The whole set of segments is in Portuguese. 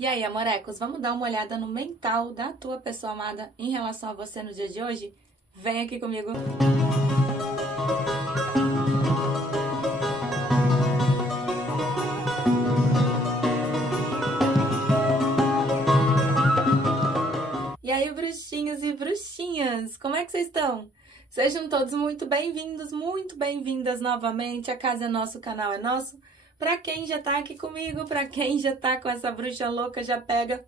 E aí, amorecos, vamos dar uma olhada no mental da tua pessoa amada em relação a você no dia de hoje? Vem aqui comigo. E aí, bruxinhos e bruxinhas, como é que vocês estão? Sejam todos muito bem-vindos, muito bem-vindas novamente. A casa é nossa, o canal é nosso. Pra quem já tá aqui comigo, pra quem já tá com essa bruxa louca, já pega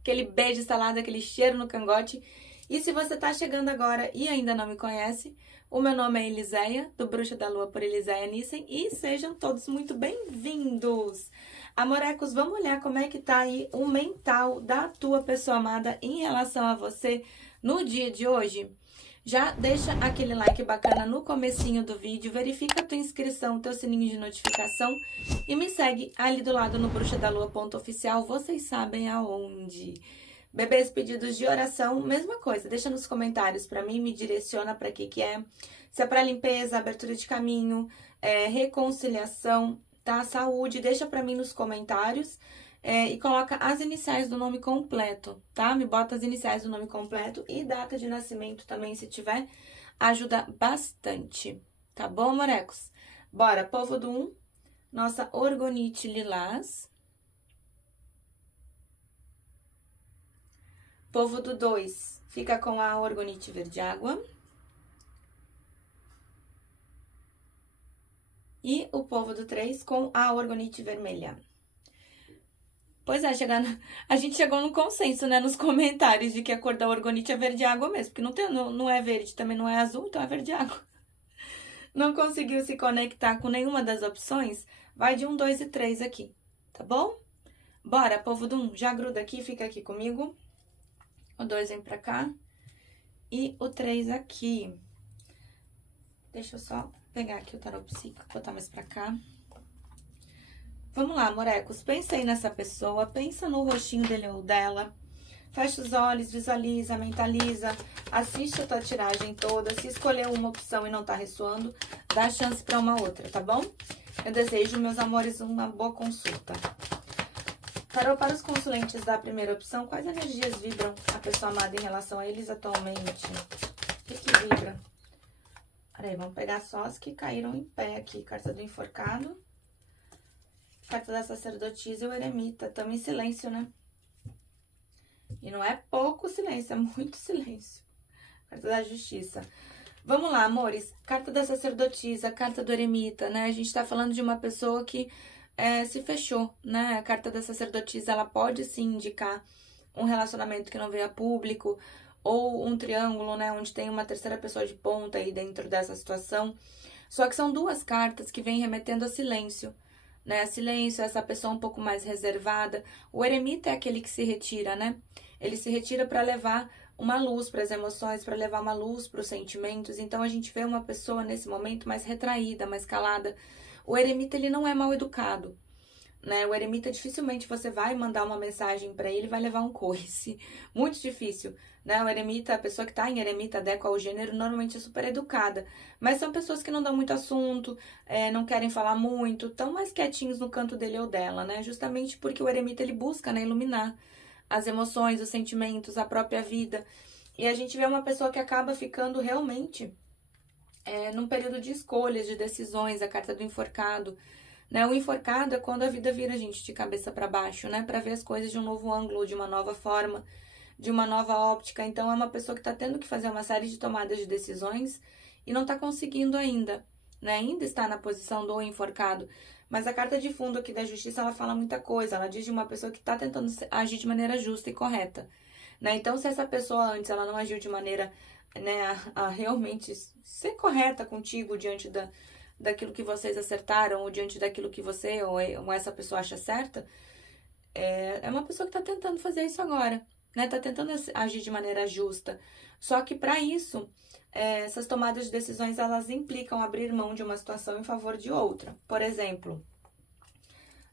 aquele beijo salado, aquele cheiro no cangote. E se você tá chegando agora e ainda não me conhece, o meu nome é Eliséia, do Bruxa da Lua por Eliséia Nissen, e sejam todos muito bem-vindos. Amorecos, vamos olhar como é que tá aí o mental da tua pessoa amada em relação a você no dia de hoje? Já deixa aquele like bacana no comecinho do vídeo, verifica a tua inscrição, teu sininho de notificação e me segue ali do lado no bruxadalua.oficial, vocês sabem aonde. Bebês, pedidos de oração, mesma coisa, deixa nos comentários pra mim, me direciona pra que é. Se é pra limpeza, abertura de caminho, reconciliação, tá? Saúde, deixa pra mim nos comentários. E coloca as iniciais do nome completo, tá? Me bota as iniciais do nome completo e data de nascimento também, se tiver, ajuda bastante, tá bom, morecos? Bora, povo do 1, nossa orgonite lilás. Povo do 2, fica com a orgonite verde água. E o povo do 3 com a orgonite vermelha. Pois é, a gente chegou num consenso, né, nos comentários de que a cor da orgonite é verde água mesmo, porque não é verde, também não é azul, então é verde água. Não conseguiu se conectar com nenhuma das opções? Vai de 1, 2 e 3 aqui, tá bom? Bora, povo do 1, já gruda aqui, fica aqui comigo. O 2 vem pra cá e o 3 aqui. Deixa eu só pegar aqui o tarô psíquico, botar mais pra cá. Vamos lá, morecos, pensa aí nessa pessoa, pensa no rostinho dele ou dela, fecha os olhos, visualiza, mentaliza, assiste a tua tiragem toda, se escolher uma opção e não tá ressoando, dá chance pra uma outra, tá bom? Eu desejo, meus amores, uma boa consulta. Para os consulentes da primeira opção, quais energias vibram a pessoa amada em relação a eles atualmente? O que vibra? Peraí, vamos pegar só as que caíram em pé aqui, carta do enforcado. Carta da sacerdotisa e o eremita. Estamos em silêncio, né? E não é pouco silêncio, é muito silêncio. Carta da justiça. Vamos lá, amores. Carta da sacerdotisa, carta do eremita, né? A gente tá falando de uma pessoa que se fechou, né? A carta da sacerdotisa, ela pode sim indicar um relacionamento que não veio a público ou um triângulo, né? Onde tem uma terceira pessoa de ponta aí dentro dessa situação. Só que são duas cartas que vêm remetendo a silêncio. Né, silêncio, essa pessoa um pouco mais reservada. O eremita é aquele que se retira, né? Ele se retira para levar uma luz para as emoções, para levar uma luz para os sentimentos. Então, a gente vê uma pessoa nesse momento mais retraída, mais calada. O eremita, ele não é mal educado, né? O eremita, dificilmente você vai mandar uma mensagem para ele e vai levar um coice. Muito difícil, né? O eremita, a pessoa que tá em eremita, adequa ao gênero, normalmente é super educada. Mas são pessoas que não dão muito assunto, não querem falar muito, estão mais quietinhos no canto dele ou dela, né? Justamente porque o eremita, ele busca, né, iluminar as emoções, os sentimentos, a própria vida. E a gente vê uma pessoa que acaba ficando realmente num período de escolhas, de decisões, a carta do enforcado. Né? O enforcado é quando a vida vira a gente de cabeça para baixo, né? Para ver as coisas de um novo ângulo, de uma nova forma, de uma nova óptica. Então, é uma pessoa que está tendo que fazer uma série de tomadas de decisões e não está conseguindo ainda, né? Ainda está na posição do enforcado. Mas a carta de fundo aqui da justiça, ela fala muita coisa. Ela diz de uma pessoa que está tentando agir de maneira justa e correta, né? Então, se essa pessoa antes, ela não agiu de maneira, né, a realmente ser correta contigo diante daquilo que vocês acertaram, ou diante daquilo que você ou essa pessoa acha certa, é uma pessoa que tá tentando fazer isso agora, né? Tá tentando agir de maneira justa. Só que para isso, essas tomadas de decisões, elas implicam abrir mão de uma situação em favor de outra. Por exemplo,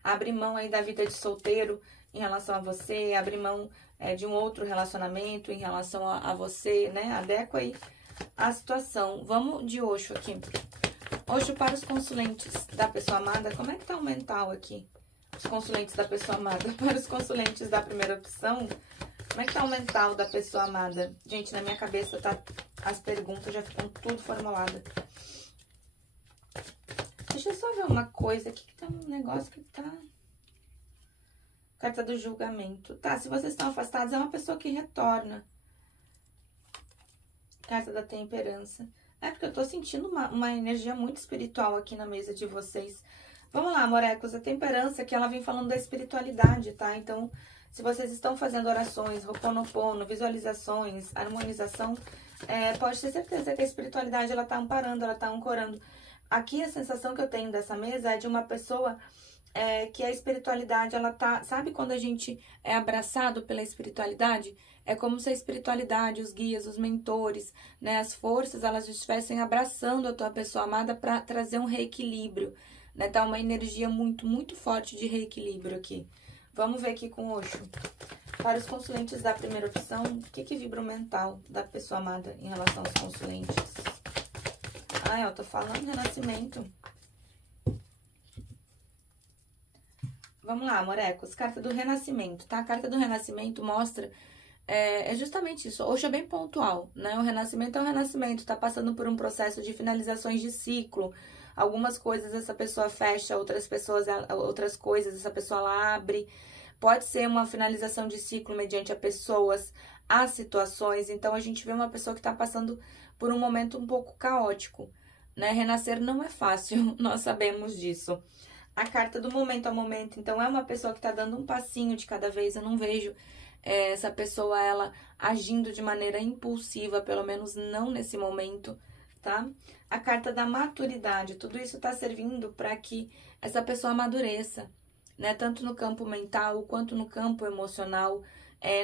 abrir mão aí da vida de solteiro em relação a você, abrir mão de um outro relacionamento em relação a você, né? Adequa aí a situação. Vamos de Osho aqui. Osho para os consulentes da pessoa amada, como é que tá o mental aqui? os consulentes da pessoa amada. Para os consulentes da primeira opção, como é que tá o mental da pessoa amada? Gente, na minha cabeça tá, as perguntas já ficam tudo formuladas. Deixa eu só ver uma coisa aqui, que tá um negócio que tá... Carta do julgamento. Tá, se vocês estão afastados, é uma pessoa que retorna. Carta da temperança. É porque eu tô sentindo uma energia muito espiritual aqui na mesa de vocês. Vamos lá, morecos. A temperança que ela vem falando da espiritualidade, tá? Então, se vocês estão fazendo orações, Ho'oponopono, visualizações, harmonização, pode ter certeza que a espiritualidade, ela tá amparando, ela tá ancorando. Aqui, a sensação que eu tenho dessa mesa é de uma pessoa... que a espiritualidade, ela tá... Sabe quando a gente é abraçado pela espiritualidade? É como se a espiritualidade, os guias, os mentores, né, as forças, elas estivessem abraçando a tua pessoa amada para trazer um reequilíbrio, né? Tá uma energia muito, muito forte de reequilíbrio aqui. Vamos ver aqui com o Osho. Para os consulentes da primeira opção, o que vibra o mental da pessoa amada em relação aos consulentes? Ah, eu tô falando renascimento. Vamos lá, morecos. Carta do renascimento, tá? A carta do renascimento mostra... É justamente isso. Osho é bem pontual, né? O renascimento é o renascimento. Tá passando por um processo de finalizações de ciclo. Algumas coisas essa pessoa fecha, outras coisas essa pessoa ela abre. Pode ser uma finalização de ciclo mediante a pessoas, a situações. Então, a gente vê uma pessoa que tá passando por um momento um pouco caótico, né? Renascer não é fácil, nós sabemos disso. A carta do momento a momento, então, é uma pessoa que tá dando um passinho de cada vez. Eu não vejo essa pessoa, ela agindo de maneira impulsiva, pelo menos não nesse momento, tá? A carta da maturidade, tudo isso tá servindo para que essa pessoa amadureça, né? Tanto no campo mental, quanto no campo emocional,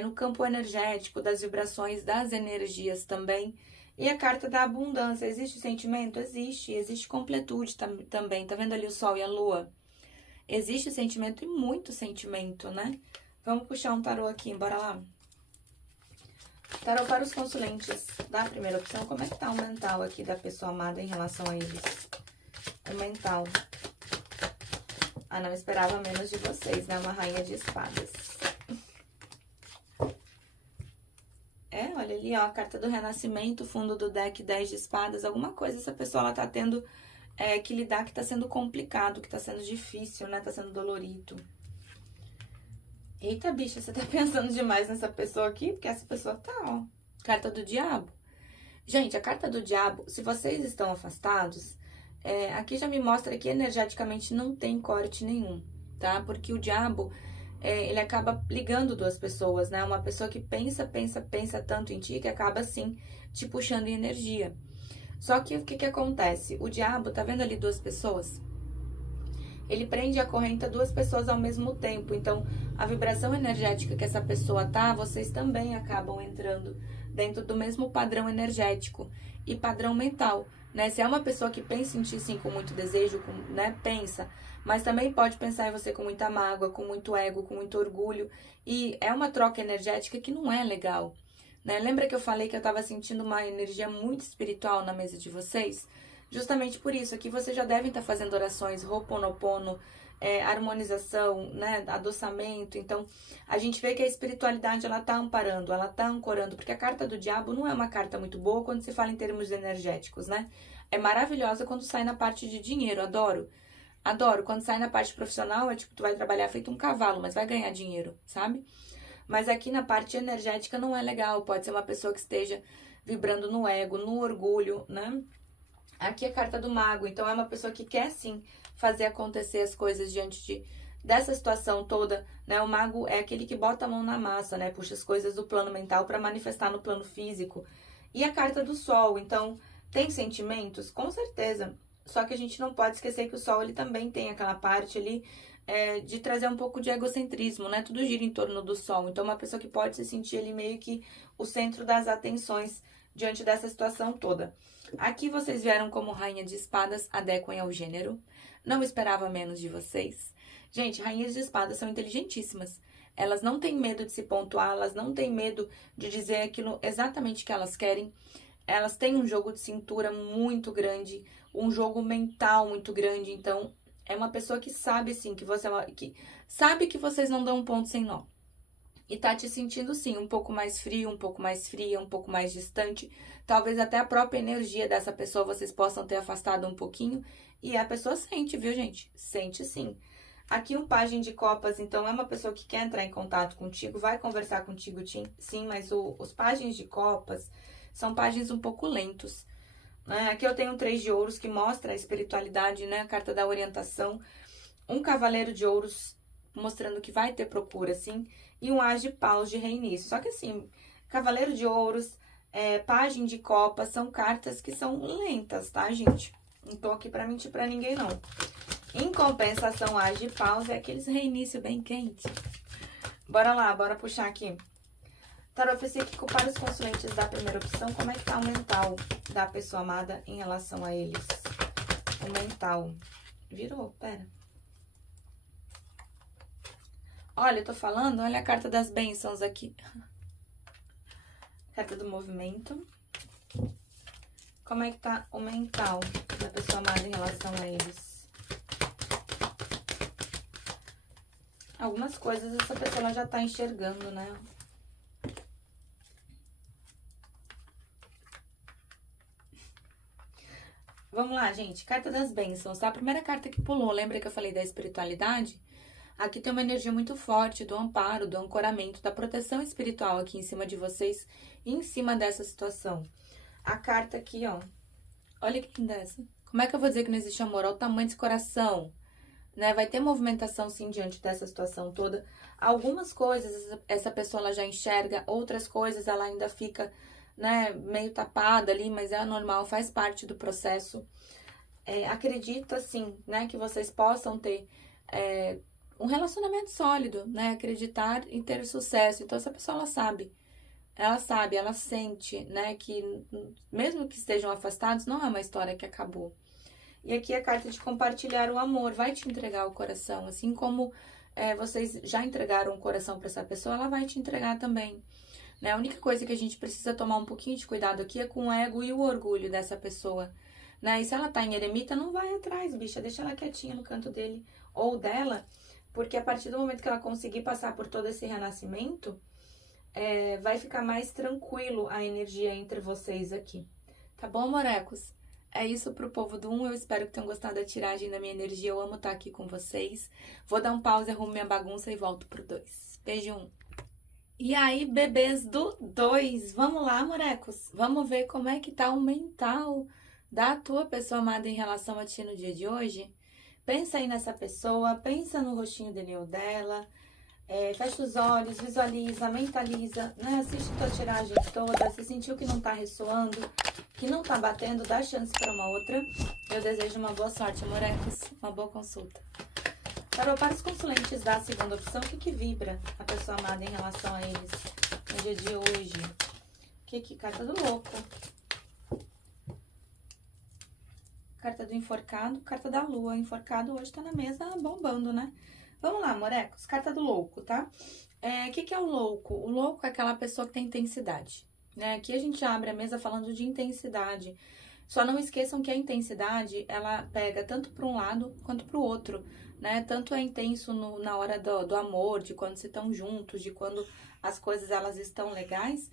no campo energético, das vibrações, das energias também. E a carta da abundância, existe sentimento? Existe completude também, tá vendo ali o sol e a lua? Existe sentimento e muito sentimento, né? Vamos puxar um tarô aqui, bora lá. Tarô para os consulentes da primeira opção. Como é que tá o mental aqui da pessoa amada em relação a eles? O mental. Ah, não esperava menos de vocês, né? Uma rainha de espadas. Olha ali, ó, a carta do renascimento, fundo do deck 10 de espadas. Alguma coisa essa pessoa, ela tá tendo que lidar, que tá sendo complicado, que tá sendo difícil, né? Tá sendo dolorido. Eita, bicha, você tá pensando demais nessa pessoa aqui? Porque essa pessoa tá, ó. Carta do diabo. Gente, a carta do diabo, se vocês estão afastados, aqui já me mostra que energeticamente não tem corte nenhum, tá? Porque o diabo, ele acaba ligando duas pessoas, né? Uma pessoa que pensa tanto em ti que acaba, assim, te puxando em energia. Só que o que acontece? O diabo, tá vendo ali duas pessoas? Ele prende a corrente a duas pessoas ao mesmo tempo. Então, a vibração energética que essa pessoa tá, vocês também acabam entrando dentro do mesmo padrão energético e padrão mental, né? Se é uma pessoa que pensa em ti, sim, com muito desejo, né? Pensa, mas também pode pensar em você com muita mágoa, com muito ego, com muito orgulho. E é uma troca energética que não é legal, né? Lembra que eu falei que eu tava sentindo uma energia muito espiritual na mesa de vocês? Justamente por isso, aqui vocês já devem estar fazendo orações, Ho'oponopono, harmonização, né, adoçamento. Então, a gente vê que a espiritualidade, ela tá amparando, ela tá ancorando, porque a carta do diabo não é uma carta muito boa quando se fala em termos energéticos, né? É maravilhosa quando sai na parte de dinheiro, adoro. Adoro, quando sai na parte profissional, é tipo, tu vai trabalhar feito um cavalo, mas vai ganhar dinheiro, sabe? Mas aqui na parte energética não é legal, pode ser uma pessoa que esteja vibrando no ego, no orgulho, né? Aqui é a carta do mago, então é uma pessoa que quer sim fazer acontecer as coisas diante dessa situação toda, né? O mago é aquele que bota a mão na massa, né? Puxa as coisas do plano mental para manifestar no plano físico. E a carta do sol, então, tem sentimentos? Com certeza. Só que a gente não pode esquecer que o sol, ele também tem aquela parte ali de trazer um pouco de egocentrismo, né? Tudo gira em torno do sol. Então, uma pessoa que pode se sentir ali meio que o centro das atenções diante dessa situação toda. Aqui vocês vieram como rainha de espadas, adequem ao gênero. Não esperava menos de vocês. Gente, rainhas de espadas são inteligentíssimas. Elas não têm medo de se pontuar, elas não têm medo de dizer aquilo exatamente que elas querem. Elas têm um jogo de cintura muito grande, um jogo mental muito grande. Então, é uma pessoa que sabe, sim, que você que sabe que vocês não dão um ponto sem nó. E tá te sentindo, sim, um pouco mais frio, um pouco mais fria, um pouco mais distante. Talvez até a própria energia dessa pessoa vocês possam ter afastado um pouquinho. E a pessoa sente, viu, gente? Sente, sim. Aqui um pajem de copas, então é uma pessoa que quer entrar em contato contigo, vai conversar contigo, sim, mas os pajens de copas são pajens um pouco lentos. Aqui eu tenho um 3 de ouros que mostra a espiritualidade, né? A carta da orientação. Um cavaleiro de ouros mostrando que vai ter procura, sim. E um as de paus de reinício. Só que assim, cavaleiro de ouros, pajem de copas, são cartas que são lentas, tá, gente? Não tô aqui pra mentir pra ninguém, não. Em compensação, as de paus é aqueles reinício bem quente. Bora lá, bora puxar aqui. Tarô psíquico para os consulentes da primeira opção, como é que tá o mental da pessoa amada em relação a eles? O mental. Virou, pera. Olha, eu tô falando, olha a carta das bênçãos aqui. Carta do movimento. Como é que tá o mental da pessoa amada em relação a eles? Algumas coisas essa pessoa ela já tá enxergando, né? Vamos lá, gente. Carta das bênçãos, tá? A primeira carta que pulou, lembra que eu falei da espiritualidade? Aqui tem uma energia muito forte do amparo, do ancoramento, da proteção espiritual aqui em cima de vocês e em cima dessa situação. A carta aqui, ó. Olha que linda essa. Como é que eu vou dizer que não existe amor? Olha o tamanho desse coração, né? Vai ter movimentação, sim, diante dessa situação toda. Algumas coisas essa pessoa ela já enxerga, outras coisas ela ainda fica, né, meio tapada ali, mas é normal, faz parte do processo. Acredito, assim, né, que vocês possam ter um relacionamento sólido, né, acreditar em ter sucesso. Então, essa pessoa, ela sabe, ela sente, né, que mesmo que estejam afastados, não é uma história que acabou. E aqui a carta de compartilhar o amor, vai te entregar o coração, assim como vocês já entregaram o coração para essa pessoa, ela vai te entregar também. Né? A única coisa que a gente precisa tomar um pouquinho de cuidado aqui é com o ego e o orgulho dessa pessoa. Né? E se ela tá em eremita, não vai atrás, bicha, deixa ela quietinha no canto dele ou dela, porque a partir do momento que ela conseguir passar por todo esse renascimento, vai ficar mais tranquilo a energia entre vocês aqui. Tá bom, morecos? É isso pro povo do 1, eu espero que tenham gostado da tiragem da minha energia, eu amo estar aqui com vocês. Vou dar um pause, arrumo minha bagunça e volto pro 2. Beijo 1. E aí, bebês do 2, vamos lá, morecos? Vamos ver como é que tá o mental da tua pessoa amada em relação a ti no dia de hoje? Pensa aí nessa pessoa, pensa no rostinho dele ou dela, fecha os olhos, visualiza, mentaliza, né? Assiste tua tiragem toda, se sentiu que não tá ressoando, que não tá batendo, dá chance para uma outra. Eu desejo uma boa sorte, morecos, uma boa consulta. Tarô, para os consulentes da segunda opção, o que vibra a pessoa amada em relação a eles no dia de hoje? Carta do louco. Carta do enforcado, carta da lua. Enforcado hoje tá na mesa bombando, né? Vamos lá, morecos. Carta do louco, tá? O que é o louco? O louco é aquela pessoa que tem intensidade, né? Aqui a gente abre a mesa falando de intensidade. Só não esqueçam que a intensidade, ela pega tanto para um lado quanto para o outro, né? Tanto é intenso na hora do amor, de quando se estão juntos, de quando as coisas elas estão legais,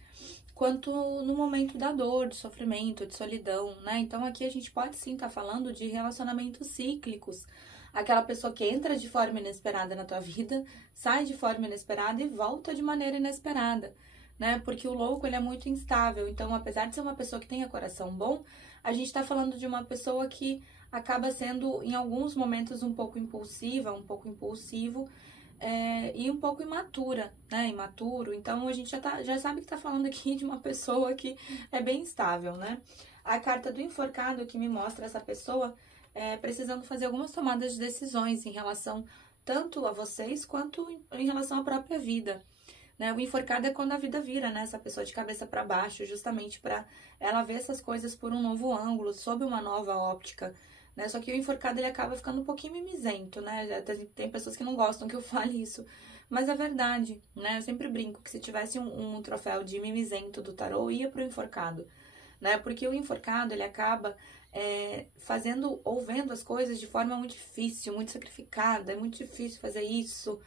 quanto no momento da dor, de sofrimento, de solidão, né? Então aqui a gente pode sim estar falando de relacionamentos cíclicos. Aquela pessoa que entra de forma inesperada na tua vida, sai de forma inesperada e volta de maneira inesperada, né? Porque o louco, ele é muito instável. Então, apesar de ser uma pessoa que tenha coração bom, a gente tá falando de uma pessoa que acaba sendo, em alguns momentos, um pouco impulsiva, um pouco impulsivo, e um pouco imatura, né? Imaturo. Então, a gente já sabe que tá falando aqui de uma pessoa que é bem instável, né? A carta do enforcado que me mostra essa pessoa precisando fazer algumas tomadas de decisões em relação tanto a vocês quanto em relação à própria vida. Né? O enforcado é quando a vida vira, né? Essa pessoa de cabeça para baixo, justamente para ela ver essas coisas por um novo ângulo, sob uma nova óptica, né? Só que o enforcado, ele acaba ficando um pouquinho mimizento, né? Tem pessoas que não gostam que eu fale isso, mas é verdade, né? Eu sempre brinco que se tivesse um troféu de mimizento do tarô, ia pro enforcado, né? Porque o enforcado, ele acaba fazendo ou vendo as coisas de forma muito difícil, muito sacrificada, é muito difícil fazer isso.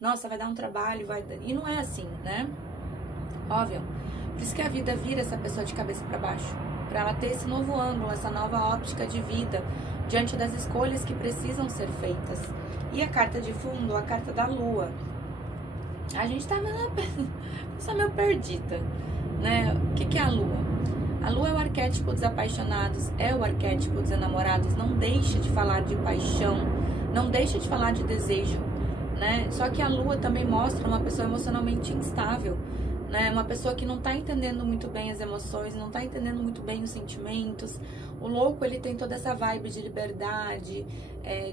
Nossa, vai dar um trabalho, vai... E não é assim, né? Óbvio. Por isso que a vida vira essa pessoa de cabeça para baixo. Para ela ter esse novo ângulo, essa nova óptica de vida, diante das escolhas que precisam ser feitas. E a carta de fundo, a carta da lua. A gente tá meio perdida, né? O que é a lua? A lua é o arquétipo dos apaixonados, é o arquétipo dos enamorados. Não deixa de falar de paixão, não deixa de falar de desejo, né? Só que a lua também mostra uma pessoa emocionalmente instável, né? Uma pessoa que não tá entendendo muito bem as emoções, não tá entendendo muito bem os sentimentos. O louco, ele tem toda essa vibe de liberdade,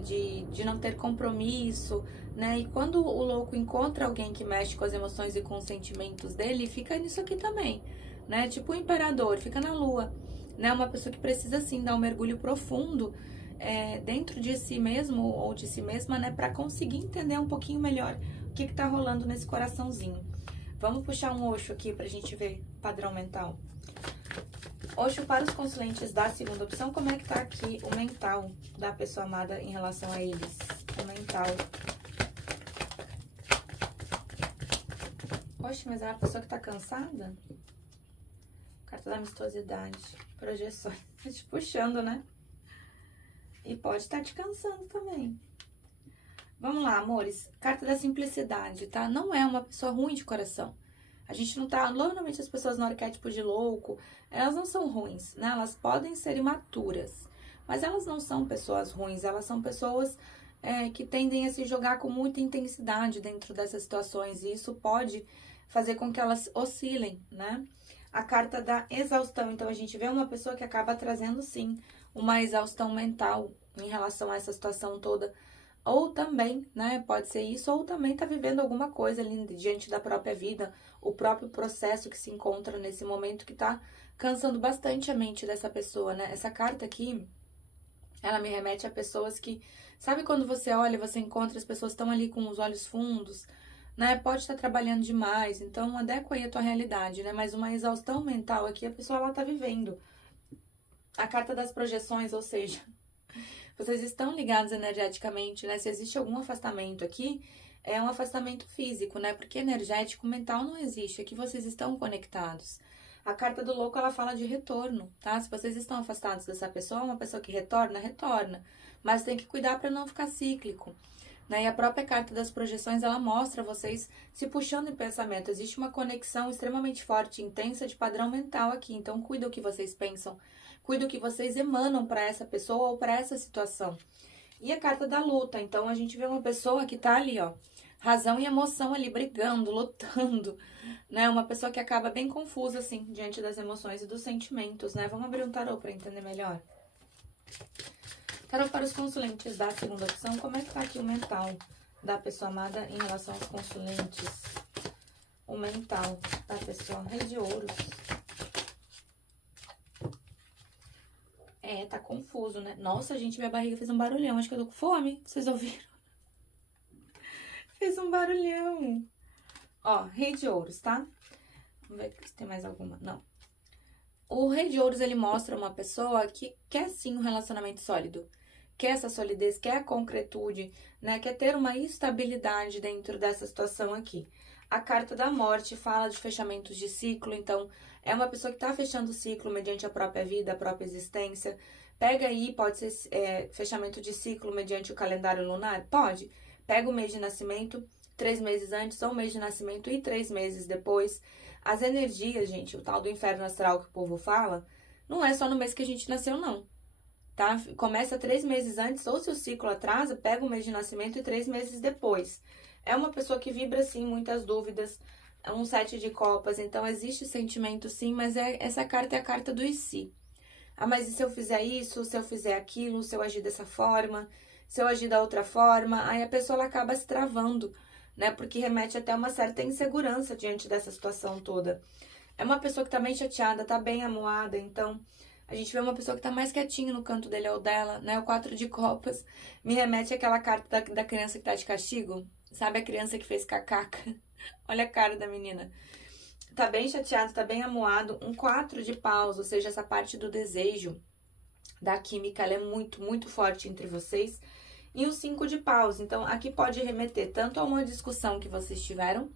de não ter compromisso, né? E quando o louco encontra alguém que mexe com as emoções e com os sentimentos dele, fica nisso aqui também, né? Tipo o imperador, fica na lua, né? Uma pessoa que precisa, sim, dar um mergulho profundo dentro de si mesmo ou de si mesma, né? Pra conseguir entender um pouquinho melhor o que tá rolando nesse coraçãozinho. Vamos puxar um Osho aqui pra gente ver padrão mental. Osho para os consulentes da segunda opção, como é que tá aqui o mental da pessoa amada em relação a eles? O mental. Oxe, mas é uma pessoa que tá cansada? Carta da amistosidade, projeções. Tá te puxando, né? E pode estar te cansando também. Vamos lá, amores. Carta da simplicidade, tá? Não é uma pessoa ruim de coração. A gente não tá... Normalmente as pessoas no arquétipo de louco, elas não são ruins, né? Elas podem ser imaturas. Mas elas não são pessoas ruins. Elas são pessoas que tendem a se jogar com muita intensidade dentro dessas situações. E isso pode fazer com que elas oscilem, né? A carta da exaustão. Então, a gente vê uma pessoa que acaba trazendo, sim, uma exaustão mental em relação a essa situação toda. Ou também, né, pode ser isso, ou também tá vivendo alguma coisa ali diante da própria vida, o próprio processo que se encontra nesse momento que tá cansando bastante a mente dessa pessoa, né? Essa carta aqui, ela me remete a pessoas que, sabe quando você olha, você encontra as pessoas estão ali com os olhos fundos, né? Pode estar trabalhando demais, então adequa aí a tua realidade, né? Mas uma exaustão mental aqui, a pessoa, ela tá vivendo. A carta das projeções, ou seja... Vocês estão ligados energeticamente, né? Se existe algum afastamento aqui, é um afastamento físico, né? Porque energético, mental não existe. Aqui vocês estão conectados. A carta do louco, ela fala de retorno, tá? Se vocês estão afastados dessa pessoa, uma pessoa que retorna, retorna. Mas tem que cuidar para não ficar cíclico, né? E a própria carta das projeções, ela mostra vocês se puxando em pensamento. Existe uma conexão extremamente forte, intensa de padrão mental aqui. Então, cuida o que vocês pensam. Cuida o que vocês emanam para essa pessoa ou para essa situação. E a carta da luta. Então, a gente vê uma pessoa que tá ali, ó, razão e emoção ali, brigando, lutando, né? Uma pessoa que acaba bem confusa, assim, diante das emoções e dos sentimentos, né? Vamos abrir um tarô para entender melhor. Tarô para os consulentes da segunda opção. Como é que tá aqui o mental da pessoa amada em relação aos consulentes? O mental da pessoa. Rei de ouros. Tá confuso, né? Nossa, gente, minha barriga fez um barulhão. Acho que eu tô com fome. Vocês ouviram? Fez um barulhão. Ó, Rei de Ouros, tá? Vamos ver se tem mais alguma. Não. O Rei de Ouros, ele mostra uma pessoa que quer, sim, um relacionamento sólido. Quer essa solidez, quer a concretude, né? Quer ter uma estabilidade dentro dessa situação aqui. A carta da morte fala de fechamentos de ciclo, então... É uma pessoa que tá fechando o ciclo mediante a própria vida, a própria existência. Pega aí, pode ser fechamento de ciclo mediante o calendário lunar? Pode. Pega o mês de nascimento, 3 meses antes, ou o mês de nascimento e 3 meses depois. As energias, gente, o tal do inferno astral que o povo fala, não é só no mês que a gente nasceu, não. Tá? Começa 3 meses antes, ou se o ciclo atrasa, pega o mês de nascimento e 3 meses depois. É uma pessoa que vibra, sim, muitas dúvidas, um 7 de copas, então existe sentimento sim, mas essa carta é a carta do e se. Ah, mas e se eu fizer isso, se eu fizer aquilo, se eu agir dessa forma, se eu agir da outra forma, aí a pessoa ela acaba se travando, né, porque remete até uma certa insegurança diante dessa situação toda. É uma pessoa que tá bem chateada, tá bem amuada, então a gente vê uma pessoa que tá mais quietinha no canto dele ou dela, né, o 4 de copas me remete àquela carta da criança que tá de castigo, sabe a criança que fez cacaca? Olha a cara da menina. tá bem chateado, tá bem amuado. Um 4 de paus, ou seja, essa parte do desejo, da química, ela é muito, muito forte entre vocês. E o 5 de paus, então aqui pode remeter tanto a uma discussão que vocês tiveram,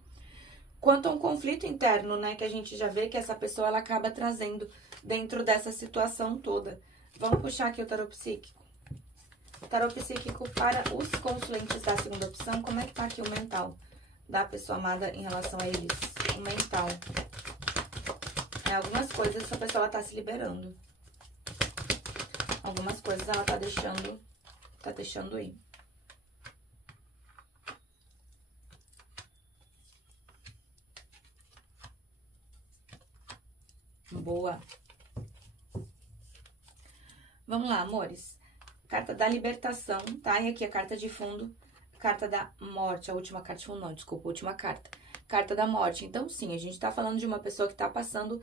quanto a um conflito interno, né? Que a gente já vê que essa pessoa, ela acaba trazendo dentro dessa situação toda. Vamos puxar aqui o tarô psíquico. Tarô psíquico para os consulentes da segunda opção, como é que tá aqui o mental da pessoa amada em relação a eles? O mental. Algumas coisas essa pessoa, ela tá se liberando. Algumas coisas ela tá deixando ir. Boa. Vamos lá, amores. Carta da libertação, tá? E aqui a carta de fundo, carta da morte. A última carta de fundo, não, desculpa, a última carta. Carta da morte. Então, sim, a gente tá falando de uma pessoa que tá passando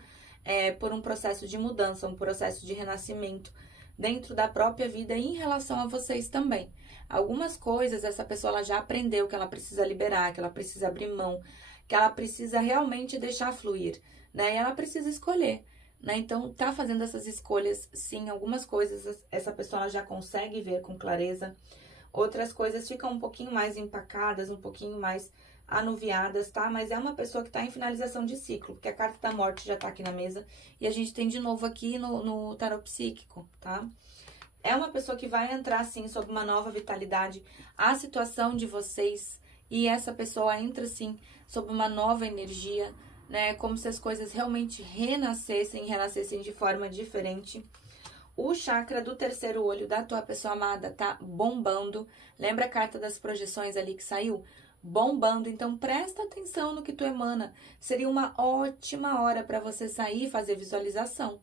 por um processo de mudança, um processo de renascimento dentro da própria vida e em relação a vocês também. Algumas coisas essa pessoa, ela já aprendeu que ela precisa liberar, que ela precisa abrir mão, que ela precisa realmente deixar fluir, né? E ela precisa escolher. Né? Então, tá fazendo essas escolhas, sim, algumas coisas essa pessoa ela já consegue ver com clareza, outras coisas ficam um pouquinho mais empacadas, um pouquinho mais anuviadas, tá? Mas é uma pessoa que tá em finalização de ciclo, porque a carta da morte já tá aqui na mesa, e a gente tem de novo aqui no tarô psíquico, tá? É uma pessoa que vai entrar, sim, sob uma nova vitalidade, a situação de vocês, e essa pessoa entra, sim, sob uma nova energia, né? Como se as coisas realmente renascessem de forma diferente. O chakra do terceiro olho da tua pessoa amada tá bombando. Lembra a carta das projeções ali que saiu? Bombando. Então presta atenção no que tu emana. Seria uma ótima hora para você sair e fazer visualização,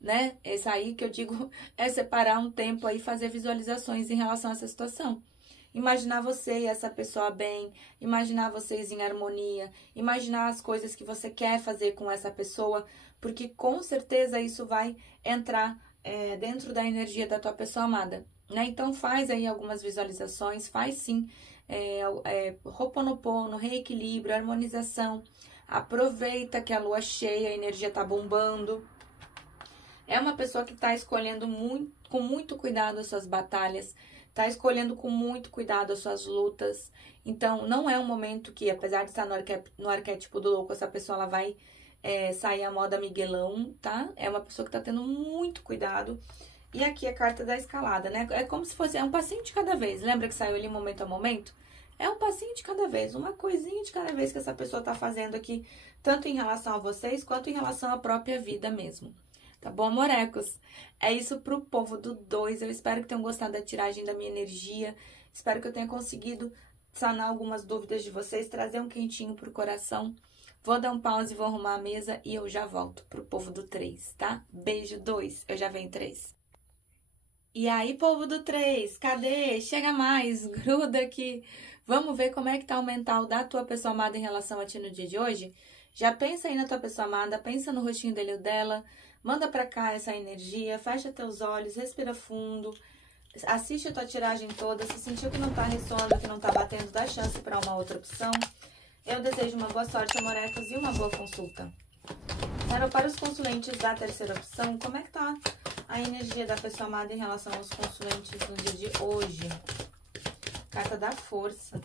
né? Esse aí que eu digo é separar um tempo aí e fazer visualizações em relação a essa situação. Imaginar você e essa pessoa bem, imaginar vocês em harmonia, imaginar as coisas que você quer fazer com essa pessoa, porque com certeza isso vai entrar dentro da energia da tua pessoa amada, né? Então faz aí algumas visualizações, faz sim Ho'oponopono, reequilíbrio, harmonização, aproveita que a lua cheia, a energia tá bombando. É uma pessoa que está escolhendo com muito cuidado as suas batalhas, está escolhendo com muito cuidado as suas lutas. Então, não é um momento que, apesar de estar no arquétipo do louco, essa pessoa ela vai sair a moda miguelão, tá? É uma pessoa que está tendo muito cuidado. E aqui a carta da escalada, né? É como se fosse um passinho de cada vez. Lembra que saiu ali momento a momento? É um passinho de cada vez, uma coisinha de cada vez que essa pessoa está fazendo aqui, tanto em relação a vocês, quanto em relação à própria vida mesmo. Tá bom, amorecos? É isso pro povo do 2. Eu espero que tenham gostado da tiragem da minha energia. Espero que eu tenha conseguido sanar algumas dúvidas de vocês, trazer um quentinho pro coração. Vou dar um pause, vou arrumar a mesa e eu já volto pro povo do 3, tá? Beijo 2, eu já venho 3. E aí, povo do 3, cadê? Chega mais, gruda aqui. Vamos ver como é que tá o mental da tua pessoa amada em relação a ti no dia de hoje? Já pensa aí na tua pessoa amada, pensa no rostinho dele ou dela, manda pra cá essa energia, fecha teus olhos, respira fundo, assiste a tua tiragem toda, se sentiu que não tá ressoando, que não tá batendo, dá chance pra uma outra opção. Eu desejo uma boa sorte, amorecos, e uma boa consulta. Para os consulentes da terceira opção, como é que tá a energia da pessoa amada em relação aos consulentes no dia de hoje? Carta da força.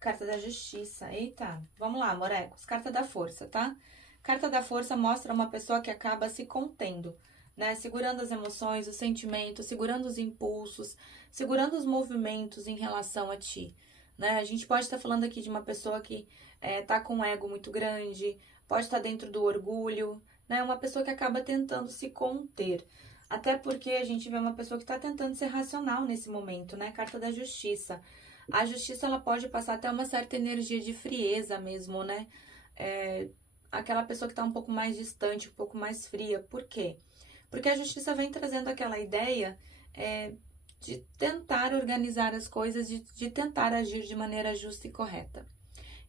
Carta da justiça. Eita, vamos lá, morecos. Carta da força, tá? Carta da força mostra uma pessoa que acaba se contendo, né? Segurando as emoções, os sentimentos, segurando os impulsos, segurando os movimentos em relação a ti, né? A gente pode estar falando aqui de uma pessoa que tá com um ego muito grande, pode estar dentro do orgulho, né? Uma pessoa que acaba tentando se conter. Até porque a gente vê uma pessoa que está tentando ser racional nesse momento, né? Carta da justiça. A justiça, ela pode passar até uma certa energia de frieza mesmo, né? Aquela pessoa que está um pouco mais distante, um pouco mais fria. Por quê? Porque a justiça vem trazendo aquela ideia de tentar organizar as coisas, de tentar agir de maneira justa e correta.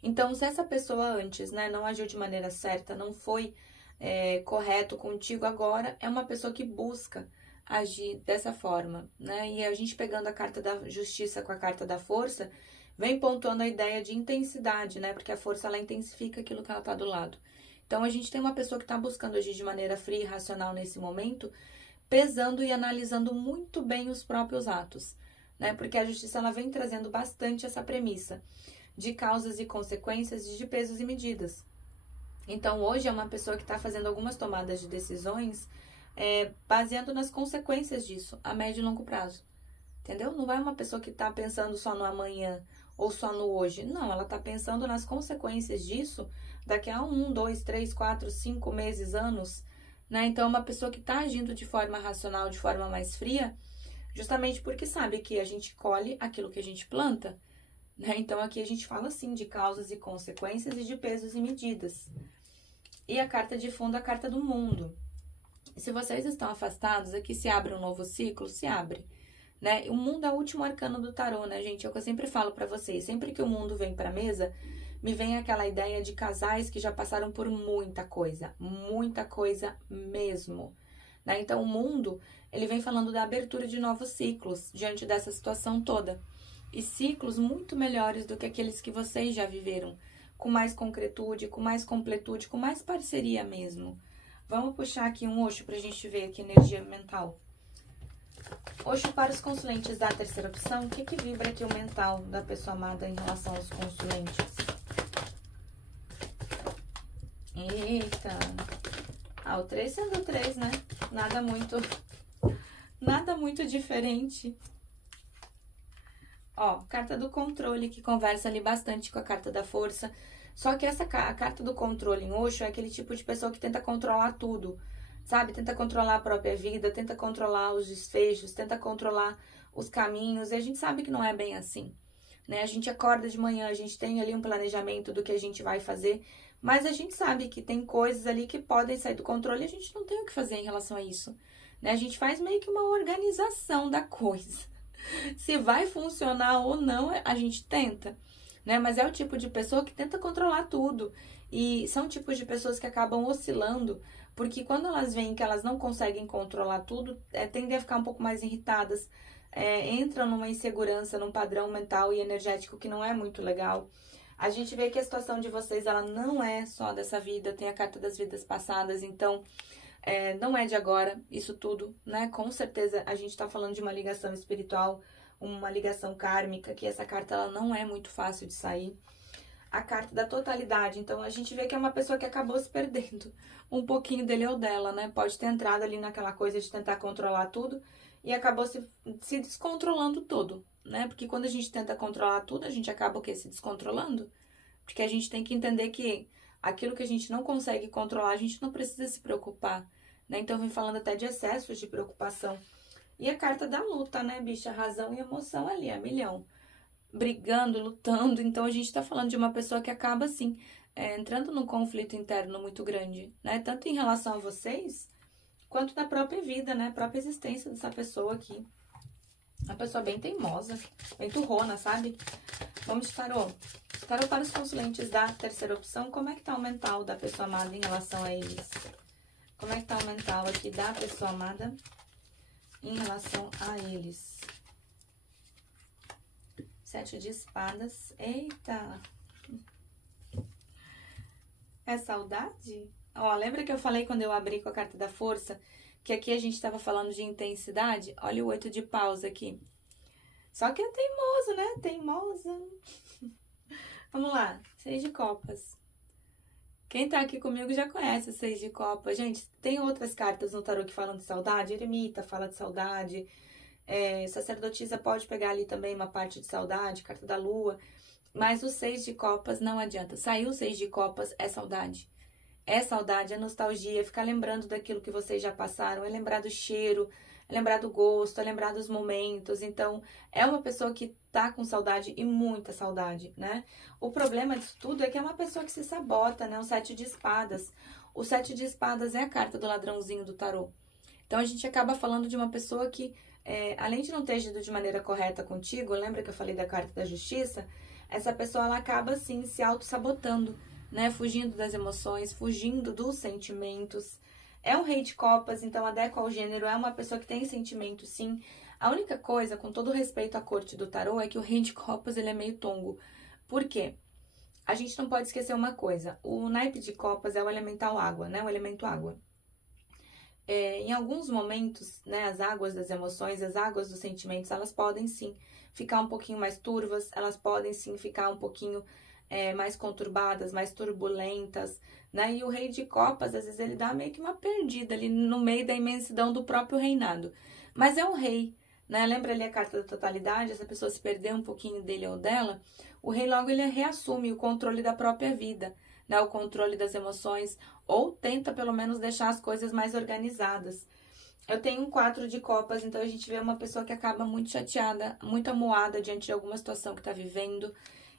Então, se essa pessoa antes, né, não agiu de maneira certa, não foi correto contigo, agora é uma pessoa que busca agir dessa forma, né? E a gente pegando a carta da justiça com a carta da força, vem pontuando a ideia de intensidade, né? Porque a força, ela intensifica aquilo que ela tá do lado. Então, a gente tem uma pessoa que tá buscando agir de maneira fria e racional nesse momento, pesando e analisando muito bem os próprios atos, né? Porque a justiça, ela vem trazendo bastante essa premissa de causas e consequências, de pesos e medidas. Então, hoje é uma pessoa que está fazendo algumas tomadas de decisões baseando nas consequências disso, a médio e longo prazo. Entendeu? Não é uma pessoa que está pensando só no amanhã ou só no hoje. Não, ela está pensando nas consequências disso daqui a 1, 2, 3, 4, 5 meses, anos. Né? Então, é uma pessoa que está agindo de forma racional, de forma mais fria, justamente porque sabe que a gente colhe aquilo que a gente planta. Né? Então, aqui a gente fala, assim, de causas e consequências e de pesos e medidas. E a carta de fundo, a carta do mundo. Se vocês estão afastados, aqui se abre um novo ciclo, se abre. Né? O mundo é o último arcano do tarô, né, gente? É o que eu sempre falo pra vocês. Sempre que o mundo vem pra mesa, me vem aquela ideia de casais que já passaram por muita coisa mesmo. Né? Então, o mundo, ele vem falando da abertura de novos ciclos diante dessa situação toda. E ciclos muito melhores do que aqueles que vocês já viveram. Com mais concretude, com mais completude, com mais parceria mesmo. Vamos puxar aqui um Osho pra gente ver aqui energia mental. Osho para os consulentes da terceira opção, o que vibra aqui o mental da pessoa amada em relação aos consulentes? Eita! Ah, o 3 sendo 3, né? Nada muito diferente. Ó, carta do controle, que conversa ali bastante com a carta da força. Só que a carta do controle em Osho é aquele tipo de pessoa que tenta controlar tudo. Sabe? Tenta controlar a própria vida, tenta controlar os desfechos, tenta controlar os caminhos. E a gente sabe que não é bem assim. Né? A gente acorda de manhã, a gente tem ali um planejamento do que a gente vai fazer. Mas a gente sabe que tem coisas ali que podem sair do controle e a gente não tem o que fazer em relação a isso. Né? A gente faz meio que uma organização da coisa. Se vai funcionar ou não, a gente tenta, né? Mas é o tipo de pessoa que tenta controlar tudo. E são tipos de pessoas que acabam oscilando, porque quando elas veem que elas não conseguem controlar tudo, tendem a ficar um pouco mais irritadas, entram numa insegurança, num padrão mental e energético que não é muito legal. A gente vê que a situação de vocês, ela não é só dessa vida, tem a carta das vidas passadas, então não é de agora, isso tudo, né? Com certeza a gente tá falando de uma ligação espiritual, uma ligação kármica, que essa carta ela não é muito fácil de sair. A carta da totalidade, então a gente vê que é uma pessoa que acabou se perdendo um pouquinho dele ou dela, né? Pode ter entrado ali naquela coisa de tentar controlar tudo e acabou se descontrolando todo, né? Porque quando a gente tenta controlar tudo, a gente acaba o quê? Se descontrolando. Porque a gente tem que entender que aquilo que a gente não consegue controlar, a gente não precisa se preocupar, né? Então, vem falando até de excessos de preocupação. E a carta da luta, né, bicha? Razão e emoção ali, a milhão. Brigando, lutando. Então, a gente tá falando de uma pessoa que acaba, assim, entrando num conflito interno muito grande, né? Tanto em relação a vocês, quanto na própria vida, né? Própria existência dessa pessoa aqui. Uma pessoa bem teimosa, bem turrona, sabe? Vamos de tarô. Tarô para os consulentes da terceira opção. Como é que tá o mental da pessoa amada em relação a eles? Como é que tá o mental aqui da pessoa amada em relação a eles? 7 de espadas. Eita! É saudade? Ó, lembra que eu falei quando eu abri com a carta da força? Que aqui a gente tava falando de intensidade? Olha o 8 de paus aqui. Só que é teimoso, né? Teimosa. Vamos lá. 6 de copas. Quem tá aqui comigo já conhece o 6 de copas. Gente, tem outras cartas no tarô que falam de saudade. Eremita fala de saudade. Sacerdotisa pode pegar ali também uma parte de saudade, carta da lua. Mas o 6 de copas não adianta. Saiu o 6 de copas, é saudade. É saudade, é nostalgia, é ficar lembrando daquilo que vocês já passaram, é lembrar do cheiro, é lembrar do gosto, é lembrar dos momentos. Então, é uma pessoa que tá com saudade e muita saudade, né? O problema disso tudo é que é uma pessoa que se sabota, né? O 7 de espadas. O 7 de espadas é a carta do ladrãozinho do tarô. Então, a gente acaba falando de uma pessoa que, além de não ter agido de maneira correta contigo, lembra que eu falei da carta da justiça? Essa pessoa, ela acaba, assim, se auto-sabotando, né? Fugindo das emoções, fugindo dos sentimentos. É um rei de copas, então adequa ao gênero, é uma pessoa que tem sentimento, sim. A única coisa, com todo respeito à corte do tarô, é que o rei de copas, ele é meio tongo. Por quê? A gente não pode esquecer uma coisa. O naipe de copas é o elemental água, né? O elemento água. Em alguns momentos, né, as águas das emoções, as águas dos sentimentos, elas podem sim ficar um pouquinho mais turvas, elas podem sim ficar um pouquinho mais conturbadas, mais turbulentas, né? E o rei de copas, às vezes, ele dá meio que uma perdida ali no meio da imensidão do próprio reinado. Mas é um rei, né? Lembra ali a carta da totalidade? Essa pessoa se perder um pouquinho dele ou dela, o rei logo ele reassume o controle da própria vida, né? O controle das emoções, ou tenta pelo menos deixar as coisas mais organizadas. Eu tenho um 4 de copas, então a gente vê uma pessoa que acaba muito chateada, muito amuada diante de alguma situação que está vivendo.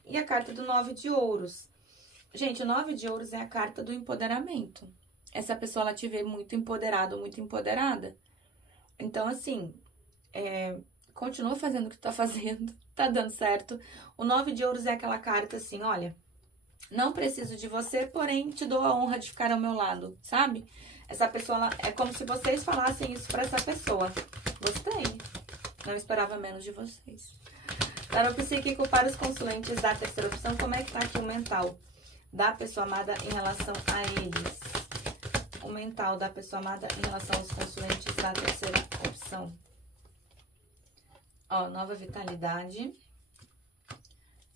E a carta do 9 de ouros. Gente, o 9 de ouros é a carta do empoderamento. Essa pessoa, ela te vê muito empoderado, muito empoderada. Então, assim, continua fazendo o que tá fazendo, tá dando certo. O 9 de ouros é aquela carta assim, olha, não preciso de você, porém te dou a honra de ficar ao meu lado, sabe? Essa pessoa, ela, é como se vocês falassem isso pra essa pessoa. Gostei. Não esperava menos de vocês. Tarô psíquico para os consulentes da terceira opção, como é que tá aqui o mental da pessoa amada em relação a eles? O mental da pessoa amada em relação aos consulentes da terceira opção. Ó, nova vitalidade.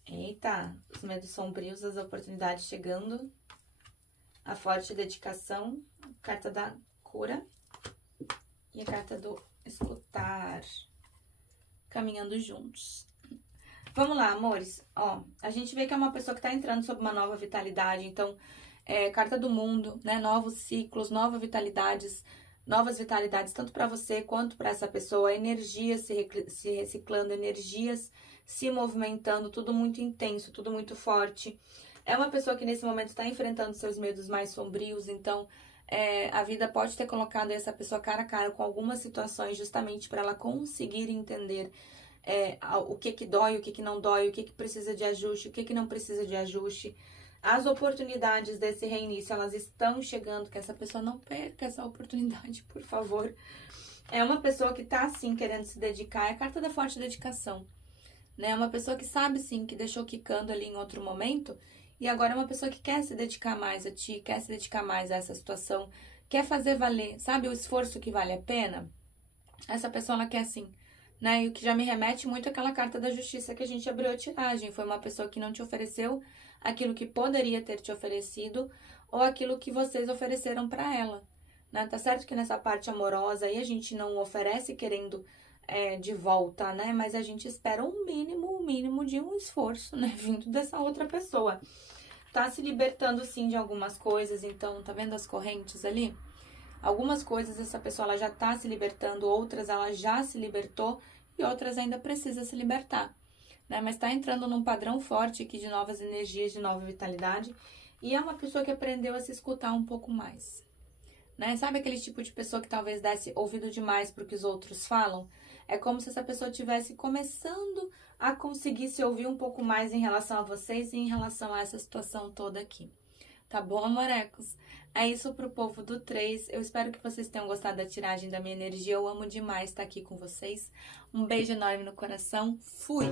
Eita, os medos sombrios, as oportunidades chegando. A forte dedicação, carta da cura. E a carta do escutar. Caminhando juntos. Vamos lá, amores. Ó, a gente vê que é uma pessoa que tá entrando sob uma nova vitalidade. Então, carta do mundo, né? Novos ciclos, novas vitalidades tanto para você quanto para essa pessoa. Energias se reciclando, energias se movimentando, tudo muito intenso, tudo muito forte. É uma pessoa que nesse momento está enfrentando seus medos mais sombrios, então a vida pode ter colocado essa pessoa cara a cara com algumas situações justamente para ela conseguir entender o que dói, o que não dói, o que precisa de ajuste, o que não precisa de ajuste. As oportunidades desse reinício, elas estão chegando, que essa pessoa não perca essa oportunidade, por favor. É uma pessoa que tá, sim, querendo se dedicar, é a carta da forte dedicação, né? É uma pessoa que sabe, sim, que deixou quicando ali em outro momento, e agora é uma pessoa que quer se dedicar mais a ti, quer se dedicar mais a essa situação, quer fazer valer, sabe, o esforço que vale a pena? Essa pessoa, ela quer, sim, né? E o que já me remete muito àquela carta da justiça que a gente abriu a tiragem, foi uma pessoa que não te ofereceu aquilo que poderia ter te oferecido ou aquilo que vocês ofereceram para ela, né? Tá certo que nessa parte amorosa aí a gente não oferece querendo de volta, né? Mas a gente espera um mínimo de um esforço, né? Vindo dessa outra pessoa. Tá se libertando sim de algumas coisas, então tá vendo as correntes ali? Algumas coisas essa pessoa ela já tá se libertando, outras ela já se libertou e outras ainda precisa se libertar. Né? Mas tá entrando num padrão forte aqui de novas energias, de nova vitalidade. E é uma pessoa que aprendeu a se escutar um pouco mais. Né? Sabe aquele tipo de pessoa que talvez desse ouvido demais pro que os outros falam? É como se essa pessoa estivesse começando a conseguir se ouvir um pouco mais em relação a vocês e em relação a essa situação toda aqui. Tá bom, amorecos? É isso pro povo do 3. Eu espero que vocês tenham gostado da tiragem da minha energia. Eu amo demais estar aqui com vocês. Um beijo enorme no coração. Fui!